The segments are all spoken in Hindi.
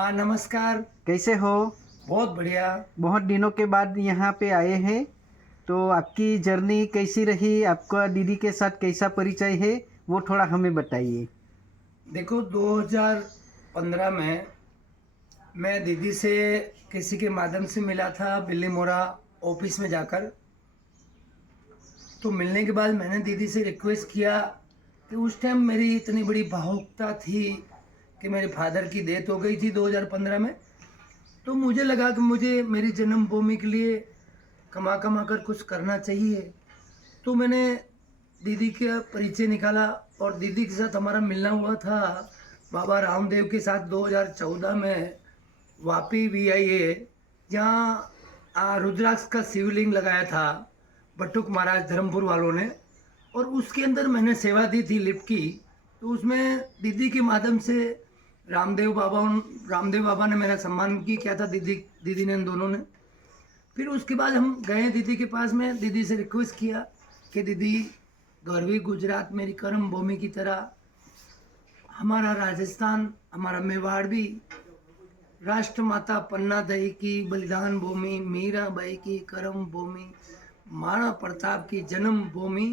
हाँ, नमस्कार। कैसे हो? बहुत बढ़िया। बहुत दिनों के बाद यहाँ पे आए हैं। तो आपकी जर्नी कैसी रही? आपका दीदी के साथ कैसा परिचय है? वो थोड़ा हमें बताइए। देखो 2015 में मैं दीदी से किसी के माध्यम से मिला था बिल्ली मोरा ऑफिस में जाकर। तो मिलने के बाद मैंने दीदी से रिक्वेस्ट किया कि उस टाइम मेरी इतनी बड़ी भावुकता थी कि मेरे फादर की डेथ हो गई थी 2015 में। तो मुझे लगा कि मुझे मेरी जन्मभूमि के लिए कमा कमा कर कुछ करना चाहिए। तो मैंने दीदी का परिचय निकाला और दीदी के साथ हमारा मिलना हुआ था बाबा रामदेव के साथ 2014 में वापी वीआईए, जहाँ रुद्राक्ष का शिवलिंग लगाया था बटुक महाराज धर्मपुर वालों ने। और उसके अंदर मैंने सेवा दी थी लिफ्ट की। तो उसमें दीदी के माध्यम से रामदेव बाबा ने मेरा सम्मान की किया था, दीदी दीदी ने, इन दोनों ने। फिर उसके बाद हम गए दीदी के पास में, दीदी से रिक्वेस्ट किया कि दीदी, गरवी गुजरात मेरी कर्म भूमि की तरह हमारा राजस्थान, हमारा मेवाड़ भी राष्ट्रमाता पन्ना दई की बलिदान भूमि, मीराबाई की कर्म भूमि, महाराणा प्रताप की जन्म भूमि,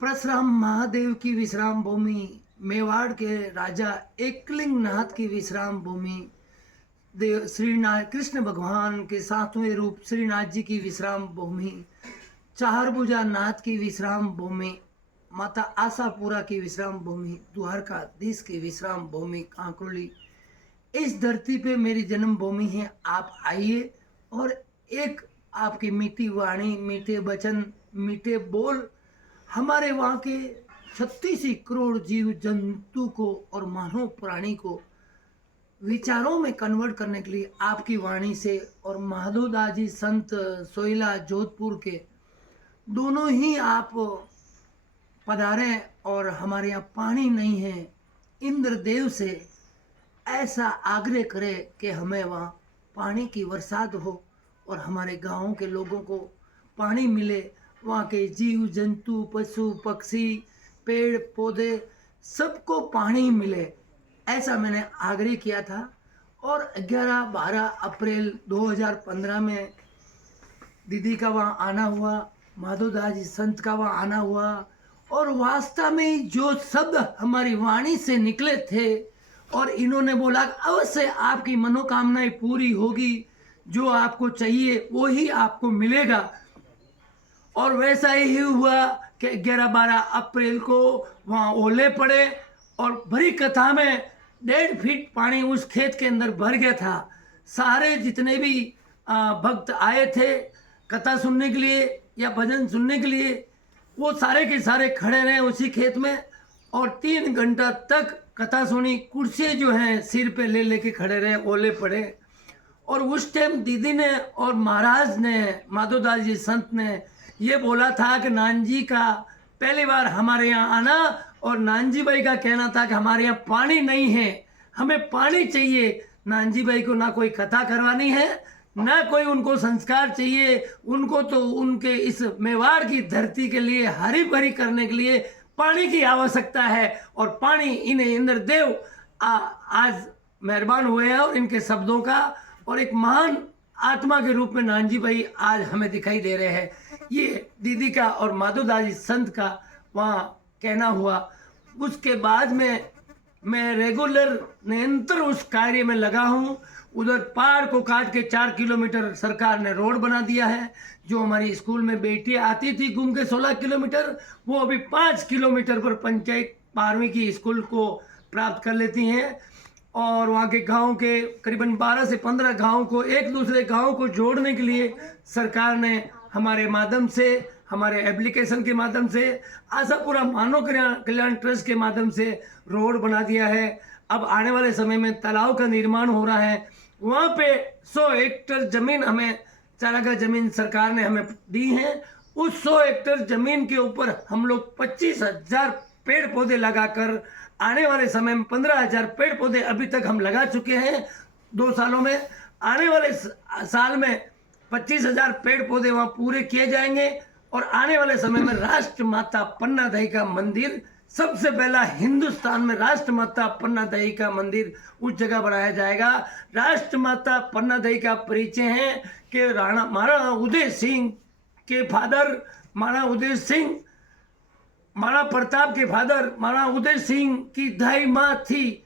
परशुराम महादेव की विश्राम भूमि, मेवाड़ के राजा एकलिंग नाथ की विश्राम भूमि, देव श्रीनाथ कृष्ण भगवान के सातवें रूप श्रीनाथ जी की विश्राम भूमि, चारभुजा नाथ की विश्राम भूमि, माता आशापुरा की विश्राम भूमि, द्वारकाधीश की विश्राम भूमि कांकरोली। इस धरती पे मेरी जन्मभूमि है। आप आइए और एक आपकी मीठी वाणी, मीठे वचन, मीठे बोल हमारे वहाँ के 36 करोड़ जीव जंतु को और मानव प्राणी को विचारों में कन्वर्ट करने के लिए आपकी वाणी से, और माधोदास जी संत सोइला जोधपुर के दोनों ही आप पधारे। और हमारे यहाँ पानी नहीं है, इंद्रदेव से ऐसा आग्रह करे कि हमें वहाँ पानी की बरसात हो और हमारे गाँव के लोगों को पानी मिले, वहाँ के जीव जंतु पशु पक्षी पेड़ पौधे सबको पानी मिले, ऐसा मैंने आग्रह किया था। और 11-12 अप्रैल 2015 में दीदी का वहाँ आना हुआ, माधोदास जी संत का वहाँ आना हुआ। और वास्तव में जो शब्द हमारी वाणी से निकले थे और इन्होंने बोला अवश्य आपकी मनोकामनाएं पूरी होगी, जो आपको चाहिए वो ही आपको मिलेगा। और वैसा ही हुआ कि 11-12 अप्रैल को वहाँ ओले पड़े और भरी कथा में 1.5 फीट पानी उस खेत के अंदर भर गया था। सारे जितने भी भक्त आए थे कथा सुनने के लिए या भजन सुनने के लिए, वो सारे के सारे खड़े रहे उसी खेत में और 3 घंटा तक कथा सुनी। कुर्सी जो है सिर पे ले लेके खड़े रहे, ओले पड़े। और उस टाइम दीदी ने और महाराज ने, माधोदास जी संत ने ये बोला था कि नानजी का पहली बार हमारे यहाँ आना, और नानजी भाई का कहना था कि हमारे यहाँ पानी नहीं है, हमें पानी चाहिए। नानजी भाई को ना कोई कथा करवानी है, ना कोई उनको संस्कार चाहिए, उनको तो उनके इस मेवाड़ की धरती के लिए हरी भरी करने के लिए पानी की आवश्यकता है। और पानी इन्हें इंद्रदेव आज मेहरबान हुए हैं और इनके शब्दों का, और एक महान आत्मा के रूप में नानजी भाई आज हमें दिखाई दे रहे हैं। ये दीदी का और माधोदास जी संत का वहाँ कहना हुआ। उसके बाद में मैं रेगुलर निरंतर उस कार्य में लगा हूँ। उधर पहाड़ को काट के 4 किलोमीटर सरकार ने रोड बना दिया है। जो हमारी स्कूल में बेटियाँ आती थी घूम के 16 किलोमीटर, वो अभी 5 किलोमीटर पर पंचायत 12वीं की स्कूल को प्राप्त कर लेती हैं। और वहाँ के गांव के करीबन 12 से 15 गांव को एक दूसरे गांव को जोड़ने के लिए सरकार ने हमारे माध्यम से, हमारे एप्लीकेशन के माध्यम से, आशापुरा मानव कल्याण ट्रस्ट के माध्यम से रोड बना दिया है। अब आने वाले समय में तालाब का निर्माण हो रहा है। वहाँ पे 100 हेक्टेयर जमीन हमें चारागाह जमीन सरकार ने हमें दी है। उस 100 हेक्टेयर जमीन के ऊपर हम लोग 25,000 पेड़ पौधे लगाकर आने वाले समय में 15,000 पेड़ पौधे अभी तक हम लगा चुके हैं 2 सालों में। आने वाले साल में 25,000 पेड़ पौधे वहाँ पूरे किए जाएंगे। और आने वाले समय में राष्ट्र माता पन्ना दाई का मंदिर सबसे पहला हिंदुस्तान में राष्ट्रमाता पन्नादई का मंदिर उस जगह बनाया जाएगा। राष्ट्रमाता पन्नादई का परिचय है कि राणा महाराणा उदय सिंह के फादर महाराणा उदय सिंह, महाराणा प्रताप के फादर महाराणा उदय सिंह की दाई माँ थी।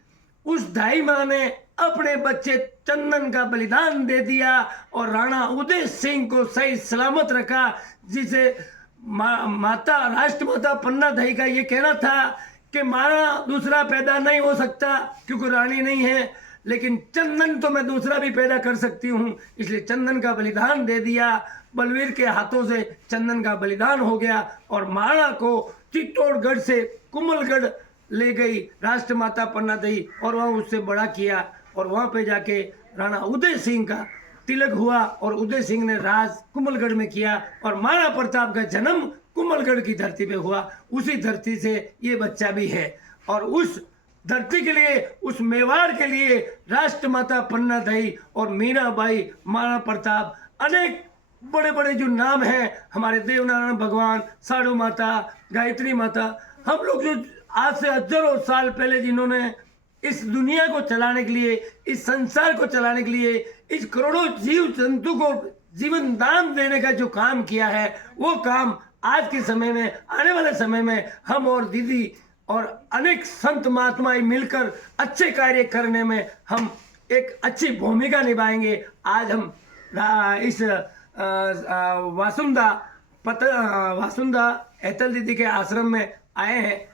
उस दाई माँ ने अपने बच्चे चंदन का बलिदान दे दिया और राणा उदय सिंह को सही सलामत रखा, जिसे माता राष्ट्रमाता पन्नादई का ये कहना था कि महाराणा दूसरा पैदा नहीं हो सकता क्योंकि रानी नहीं है, लेकिन चंदन तो मैं दूसरा भी पैदा कर सकती हूँ, इसलिए चंदन का बलिदान दे दिया। बलवीर के हाथों से चंदन का बलिदान हो गया और महाराणा को चित्तौड़गढ़ से कुंभलगढ़ ले गई राष्ट्रमाता पन्नादई और वहाँ उससे बड़ा किया और वहाँ पे जाके राणा उदय सिंह का तिलक हुआ और उदय सिंह ने राज कुंभलगढ़ में किया और महाराणा प्रताप का जन्म कुंभलगढ़ की धरती पे हुआ। उसी धरती से ये बच्चा भी है और उस धरती के लिए, उस मेवाड़ के लिए राष्ट्रमाता पन्नादई और मीराबाई, महाराणा प्रताप, अनेक बड़े बड़े जो नाम हैं, हमारे देवनारायण भगवान, साड़ू माता, गायत्री माता, हम लोग जो आज से हजारों साल पहले जिन्होंने इस दुनिया को चलाने के लिए, इस संसार को चलाने के लिए, इस करोड़ों जीव जंतु को जीवन दान देने का जो काम किया है, वो काम आज के समय में, आने वाले समय में हम और दीदी और अनेक संत महात्माएं मिलकर अच्छे कार्य करने में हम एक अच्छी भूमिका निभाएंगे। आज हम इस वासुंदा एतल दीदी के आश्रम में आए हैं